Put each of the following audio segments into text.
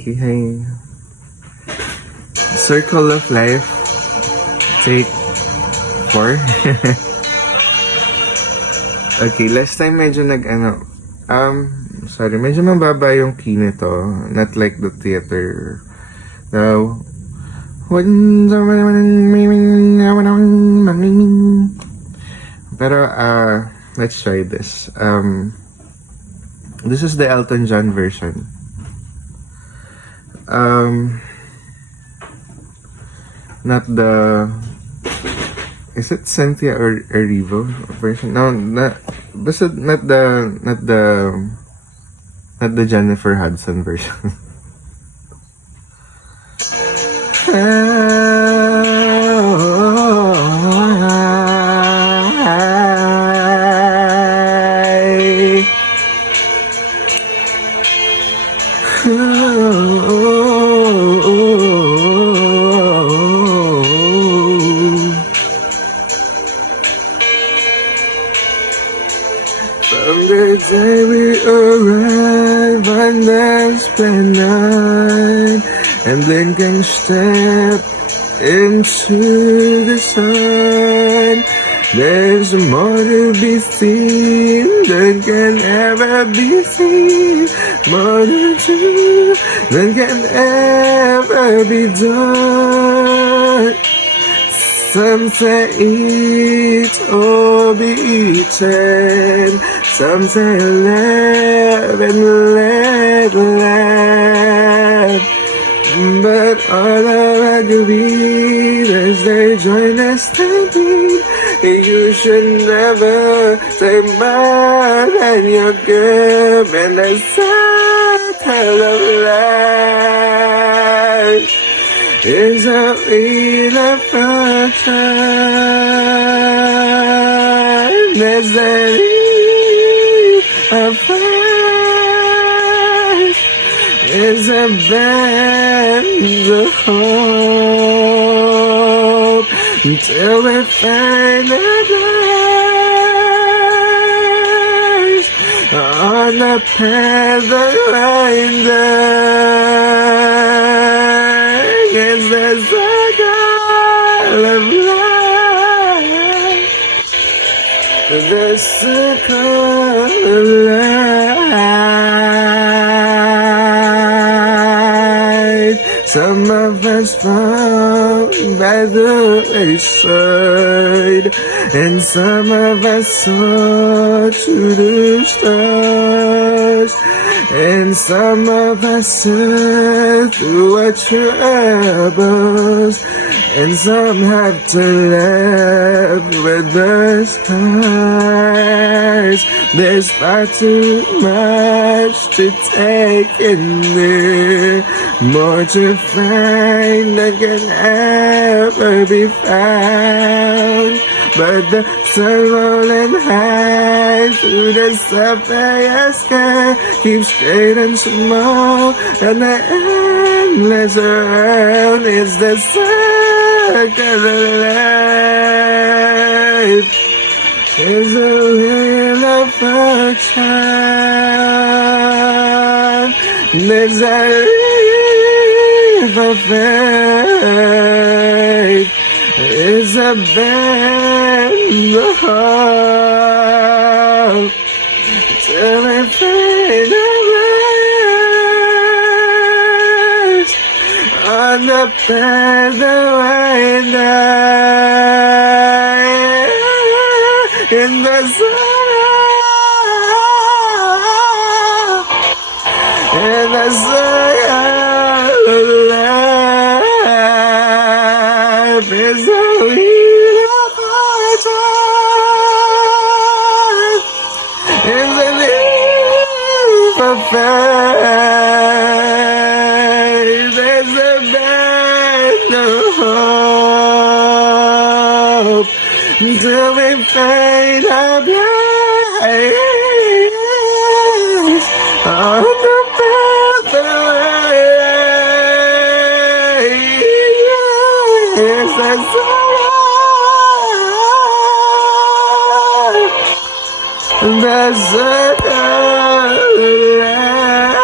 Nikki. Hi. Circle of Life. Take 4. Okay, last time medyo sorry, medyo mababa yung key nito. Not like the theater. Now, pero, let's try this. This is the Elton John version. Not the... Is it Cynthia or Erivo version? No, basta not the Jennifer Hudson version. From the day we arrive on this planet and then can step into the sun, there's more to be seen than can ever be seen, more to do than can ever be done. Some say eat or be eaten, some say live and let live. But all I agree as they join us standing, you should never say more than you're given a circle of life. Is a real affection. There's a real affection. Is a band of hope until we find a place on the path that winds is the circle of life. The circle of life. Some of us fall by the wayside, and some of us soar to the stars, and some of us serve through our troubles, and some have to live with the scars. There's far too much to take in there, more to find than can ever be found. But the sun rolling high through the sapphire sky keeps straight and small, and the endless around is the circle of life. Is a wheel of fortune. There's a river faith. Is a band of hope till we find a place on the path that winds in the sun, in the circle of life is a wheel of fortune, is a leap of faith, is a band of hope till we find a place on the path away. Yes, that's all. The circle of life.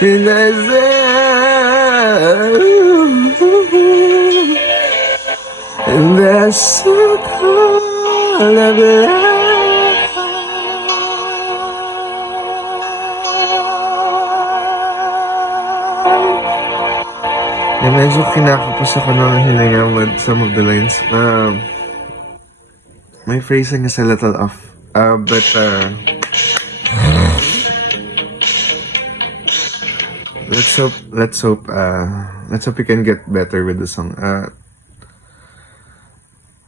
in the in the circle of life. Medyo kinakapos ako ng hininga with some of the lines. My phrasing is a little off. But let's hope we can get better with the song.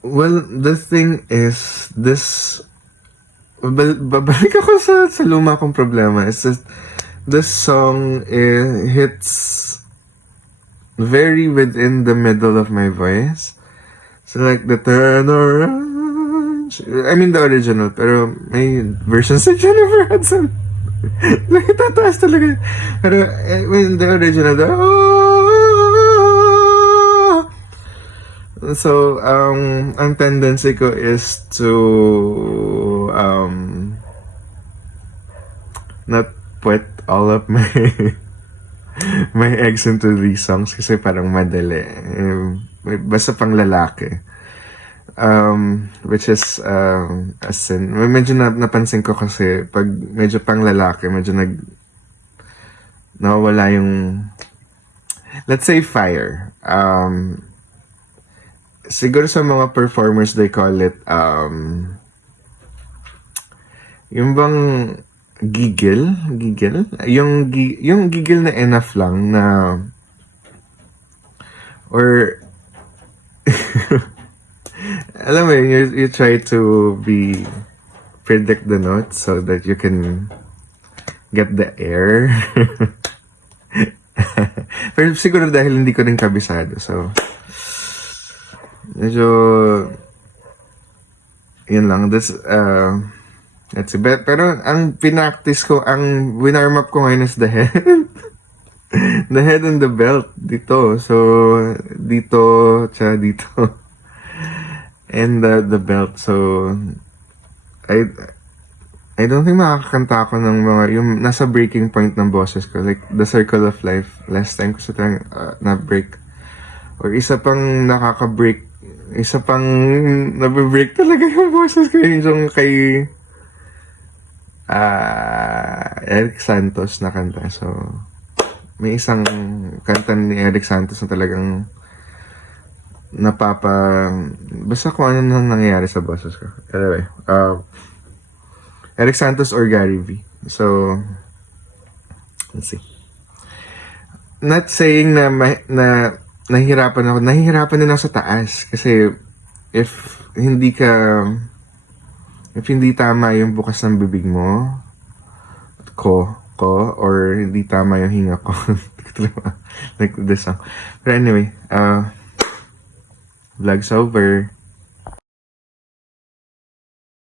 Well, the thing is, babalik ako sa luma kong problema. It's just, this song hits very within the middle of my voice. So like the turn around, I mean the original, pero may version sa Jennifer Hudson. Like tataas talaga. Pero when the original, so ang tendency ko is to not put all of my my eggs into these songs kasi parang madali. Basta pang lalaki. Which is a sin. Medyo napansin ko kasi pag medyo pang lalaki, medyo nawawala yung, let's say, fire. Siguro sa mga performers, they call it yung bang gigil? Yung gigil na enough lang na, or alam mo yun, you try to predict the notes so that you can get the air. Pero siguro dahil hindi ko rin kabisado, so medyo yun lang. That's it. Pero ang pinactice ko, ang winarm up ko ngayon is the head. The head and the belt dito. So dito, tsaka dito. And the belt. So I don't think makakakanta ako ng mga yung nasa breaking point ng boses ko, like The Circle of Life. Last time ko sa na-break, or isa pang nakaka-break, isa pang nabe-break talaga yung boses ko, yung kay Eric Santos na kanta. So may isang kanta ni Eric Santos na talagang basta kung ano nang nangyayari sa boses ko. Anyway, Eric Santos or Gary V. So let's see. Not saying na nahihirapan din ako sa taas kasi if hindi tama yung bukas ng bibig mo ko or hindi tama yung hinga ko like this song. But anyway, vlog's over.